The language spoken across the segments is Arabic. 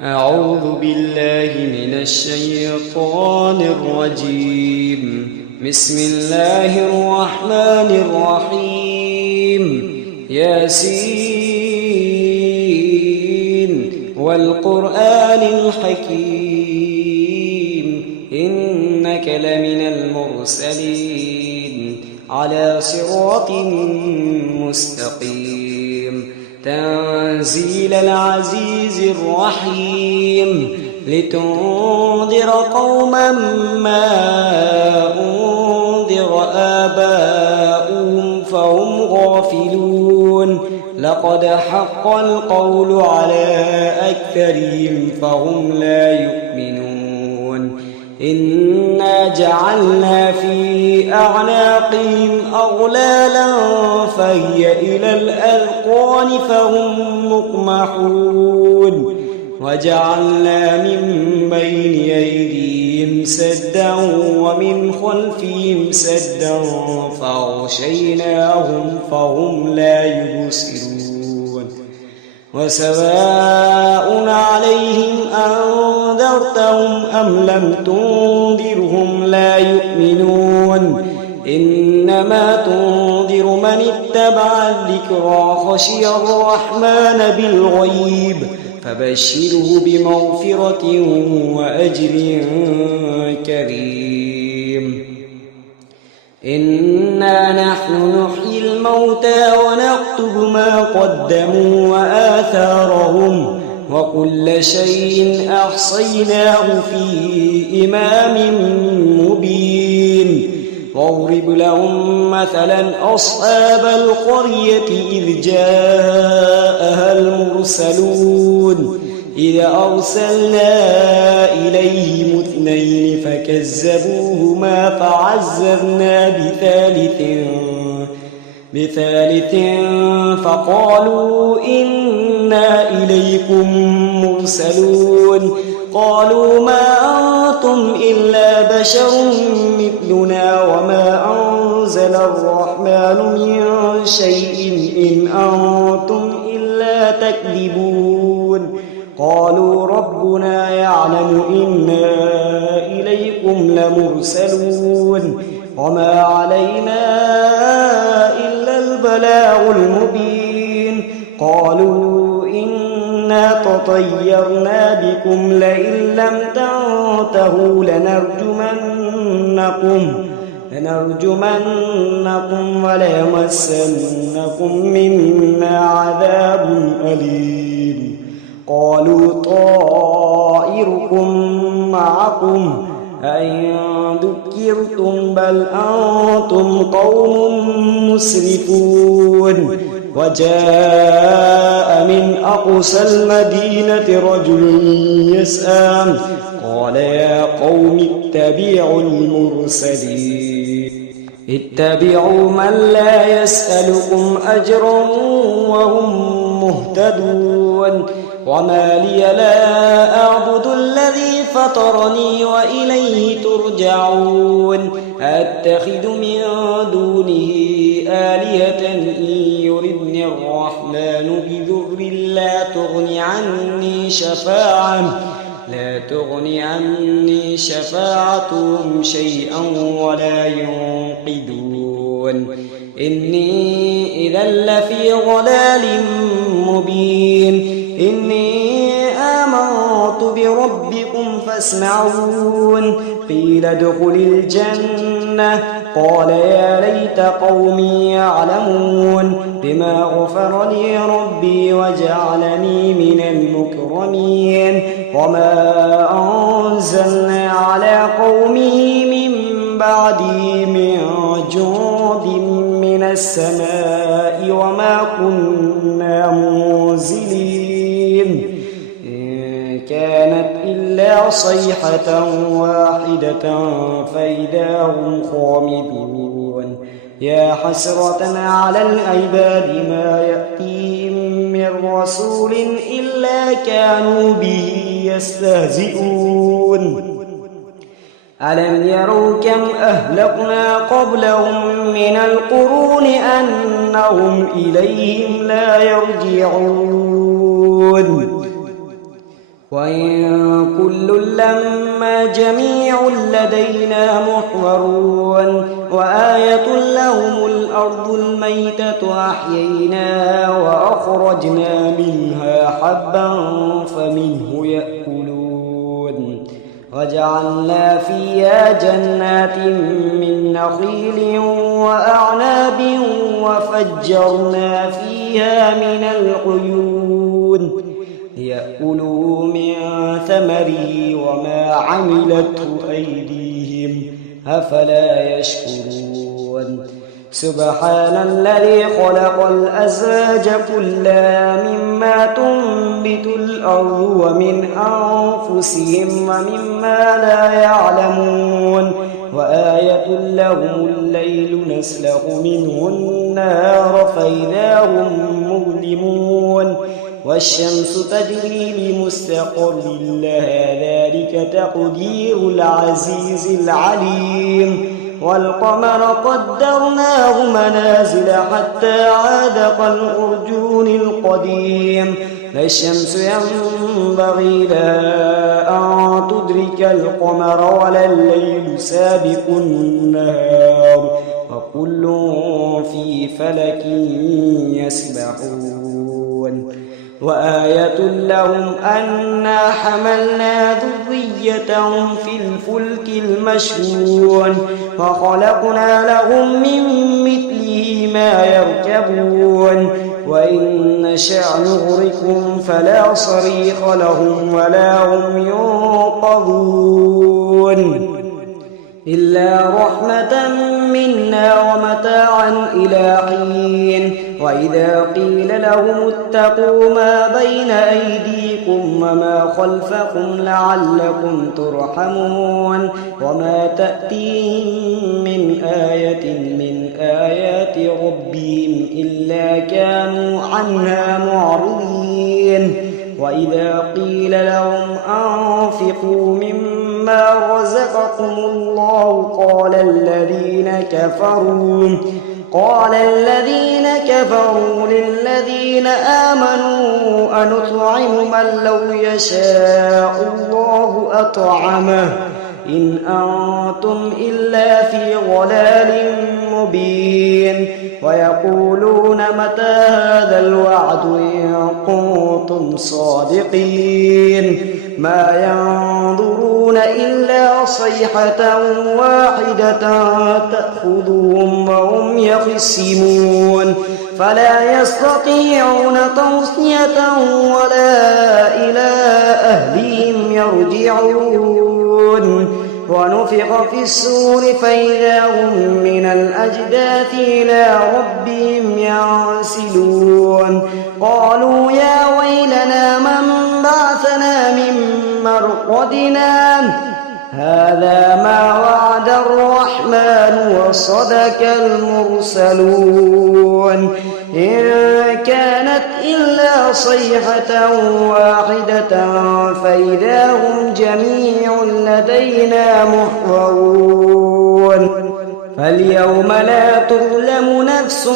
أعوذ بالله من الشيطان الرجيم. بسم الله الرحمن الرحيم. ياسين والقرآن الحكيم إنك لمن المرسلين على صراط مستقيم تنزيل العزيز الرحيم لتنذر قوما ما أنذر آباؤهم فهم غافلون لقد حق القول على أكثرهم فهم لا يؤمنون إنا جعلنا في أعناقهم أغلالا فهي إلى الأذقان فهم مقمحون وجعلنا من بين أيديهم سدا ومن خلفهم سدا فأغشيناهم فهم لا يبصرون وسواء عليهم أنذرتهم أم لم تنذرهم لا يؤمنون إنما تنذر من اتبع الذكرى خشي الرحمن بالغيب فبشره بمغفرة وأجر كريم إنا نحن نحيي الموتى ونكتب ما قدموا وآثارهم وكل شيء أحصيناه في إمام مبين واضرب لهم مثلا أصحاب القرية إذ جاءها المرسلون إذ أرسلنا إليهم اثنين فكذبوهما فعززنا بثالث فقالوا إنا إليكم مرسلون قالوا ما أنتم إلا بشر مثلنا وما أنزل الرحمن من شيء إن أنتم إلا تكذبون قالوا ربنا يعلم إنا إليكم لمرسلون وما علينا إلا البلاغ المبين قالوا إنا تطيرنا بكم لئن لم تنتهوا لنرجمنكم وليمسنكم منا عذاب أليم قالوا طائركم معكم أئن ذكرتم بل أنتم قوم مسرفون وجاء من أقصى المدينة رجل يسعى قال يا قوم اتبعوا المرسلين اتبعوا من لا يسألكم أجرا وهم مهتدون وما لي لا أعبد الذي فطرني وإليه ترجعون أتخذ من دونه آلهة إن يردني الرحمن بضر لا تغني عني شفاعتهم شيئا ولا ينقذون إني إذا لفي ضلال مبين إني آمنت بربكم فاسمعون قيل ادخل الجنة قال يا ليت قومي يعلمون بما غفر لي ربي وجعلني من المكرمين وما أنزلنا على قومه من بعده من جند من السماء وما كنا منزلين إن كانت إلا صيحة واحدة فإذا هم خامدون يا حسرة على العباد ما يأتيهم من رسول إلا كانوا به يستهزئون ألم يروا كم أهلكنا قبلهم من القرون أنهم إليهم لا يرجعون وإن كل لما جميع لدينا محضرون وآية لهم الأرض الميتة أحييناها وأخرجنا منها حبا فمنه يأكلون وجعلنا فيها جنات من نخيل وأعناب وفجرنا فيها من العيون ليأكلوا من ثمره وما عملته أيديهم أفلا يشكرون سبحان الذي خلق الأزواج كلها مما تنبت الأرض ومن أنفسهم ومما لا يعلمون وآية لهم الليل نسلخ منه النهار فإذا هم مظلمون والشمس تجري لمستقر لها ذلك تقدير العزيز العليم والقمر قدرناه منازل حتى عاد كالعرجون القديم لا الشمس ينبغي لها أن تدرك القمر ولا الليل سابق النهار وكل في فلك يسبحون وآية لهم أنا حملنا ذريتهم في الفلك المشحون وخلقنا لهم من مثله ما يركبون وإن نشأ نغرقهم فلا صريخ لهم ولا هم ينقذون إلا رحمة منا ومتاعا إلى حين وإذا قيل لهم اتقوا ما بين أيديكم وما خلفكم لعلكم ترحمون وما تأتيهم من آية من آيات ربهم إلا كانوا عنها معرضين وإذا قيل لهم أنفقوا مما رزقكم الله قال الذين كفروا للذين آمنوا أنطعم من لو يشاء الله أطعمه إن أنتم إلا في ضلال مبين ويقولون متى هذا الوعد إن كنتم صادقين ما ينظرون إلا صيحة واحدة تأخذهم وهم يخصمون فلا يستطيعون توصية ولا إلى أهلهم يرجعون ونفخ في الصور فإذا هم من الأجداث إلى ربهم ينسلون قالوا يا ويلنا من بعثنا من مرقدنا هذا ما وعد الرحمن وصدق المرسلون إن كانت إلا صيحة واحدة فإذا هم جميع لدينا محضرون فاليوم لا تظلم نفس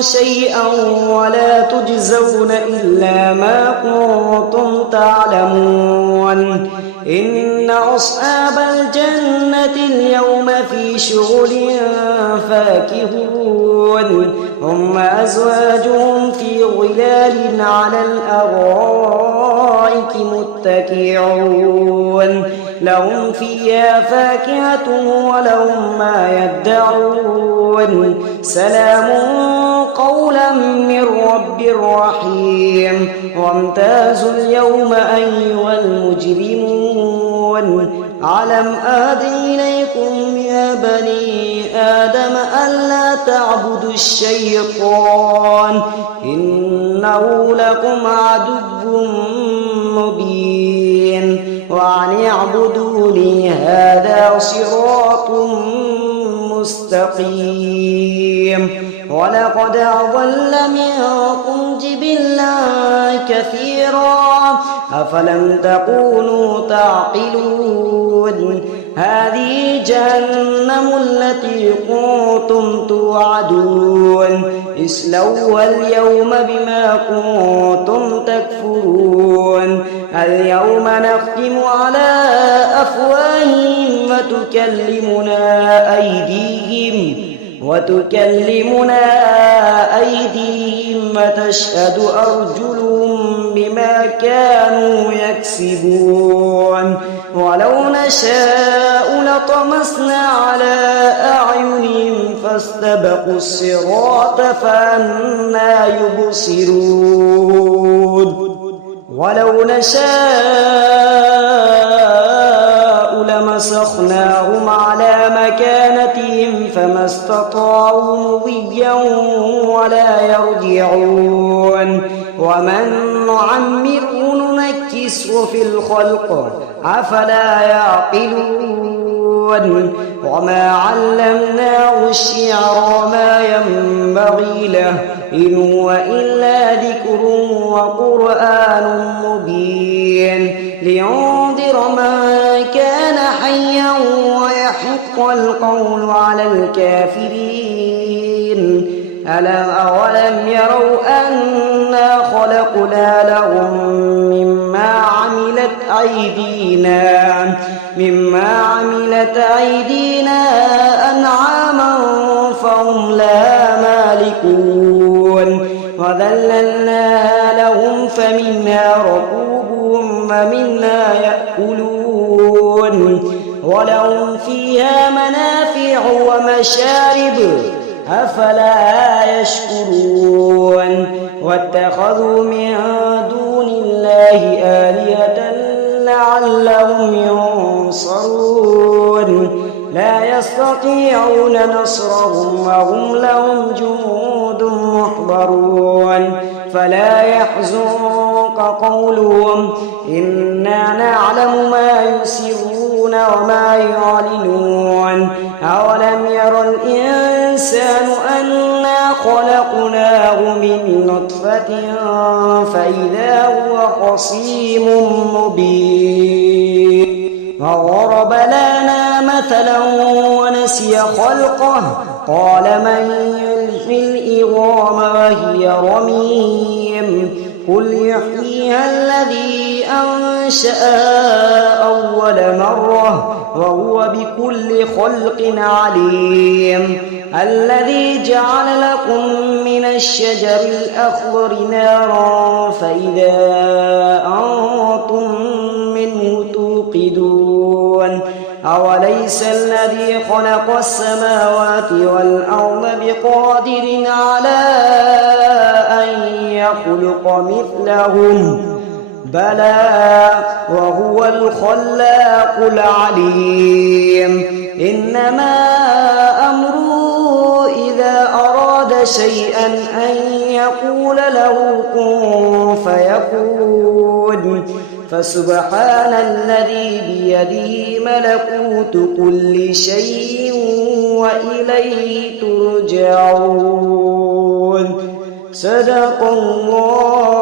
شيئا ولا تجزون إلا ما كنتم تعلمون إن أصحاب الجنة اليوم في شغل فاكهون هم أزواجهم في ظلال على الأرائك متكئون لهم فيها فاكهة ولهم ما يدعون سلام قولا من رب رحيم وامتازوا اليوم أيها المجرمون ألم أعهد إليكم يا بني آدم ألا تعبدوا الشيطان إنه لكم عدو مبين وأن اعبدوني هذا صراط مستقيم ولقد أضل منكم جبلا كثيرا أفلم تكونوا تعقلون هذه جهنم التي كنتم توعدون اصلوها اليوم بما كنتم تكفرون اليوم نختم على أفواههم وتكلمنا أيديهم وتشهد أرجلهم بما كانوا يكسبون ولو نشاء لطمسنا على أعينهم فاستبقوا الصراط فأنى يبصرون ولو نشاء لمسخناهم على مكانتهم فما استطاعوا مضيا ولا يرجعون ومن نعمره ننكسه في الخلق أفلا يعقلون وما علمناه الشعر وما ينبغي له إن هو إلا ذكر وقرآن مبين لينذر من كان حيا ويحق القول على الكافرين أولم يروا أنا خلقنا لهم مما عملت أيدينا أنعاما فهم لها مالكون وذللناها لهم فمنها ركوبهم ومنها يأكلون ولهم فيها منافع ومشارب أفلا يشكرون واتخذوا من دون الله آلهة لعلهم ينصرون لا يستطيعون نصرهم وهم لهم جنود محضرون فلا يحزنك قولهم إنا نعلم ما يسرون وما يعلنون أولم ير الإنسان أنا خلقناه من نطفة فإذا هو خصيم مبين وضرب لنا مثلا ونسي خلقه قال من يحيي العظام وهي رميم قل يحييها الذي أنشأها أول مرة وهو بكل خلق عليم الذي جعل لكم من الشجر الأخضر نارا فإذا أنتم منه توقدون أوليس الذي خلق السماوات والأرض بقادر على أن يخلق مثلهم بلى وهو الخلاق العليم إنما أمره إذا أراد شيئا أن يقول له كن فيكون فسبحان الذي بيده ملكوت كل شيء وإليه ترجعون صدق الله